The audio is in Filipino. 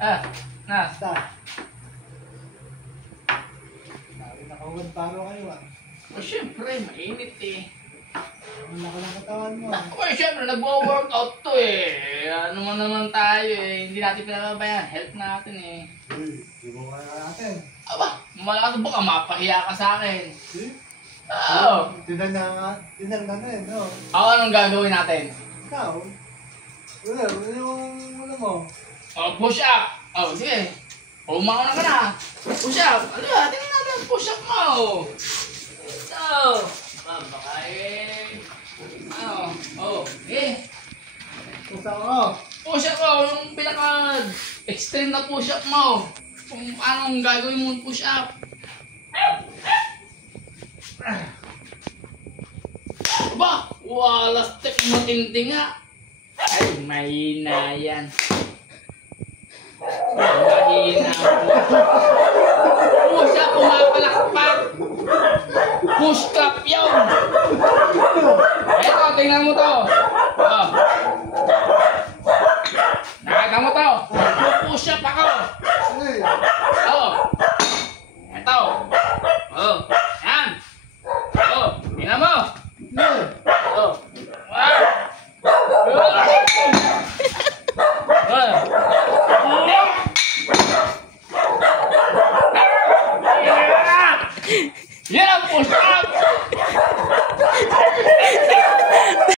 Ah, na. Basta. Nakawad paro kayo ah. O syempre, mainit eh. Ang laki ng katawan mo. Ako eh, syempre, nagwo-workout to eh. Ano man naman tayo eh. Hindi natin pinababayan. Health natin eh. Uy, di mo kaya natin. Aba, malakas baka mapahiya ka sa akin. Eh? Oo. Tinan na eh, no? Ako anong gagawin natin? Ikaw? Wala yung ano mo. Oh, push up. Oh, sige. Umauna ka na. Push up. Ano ba? Tingnan natin ang push up mo. So, baka eh. Ano? Oh, eh. Pusa ko. Push up mo. Yung pinaka-extreme na push up mo. Kung anong gagawin mo push up. Aba! Wala step matindi nga. Ay, mahina yan. Mahina po. Push up, pumapalakpak. Push up yun. Eto, tingnan mo to. Oh. Nakita mo to. Push up ako. Ay! Oh. Eto. Oh.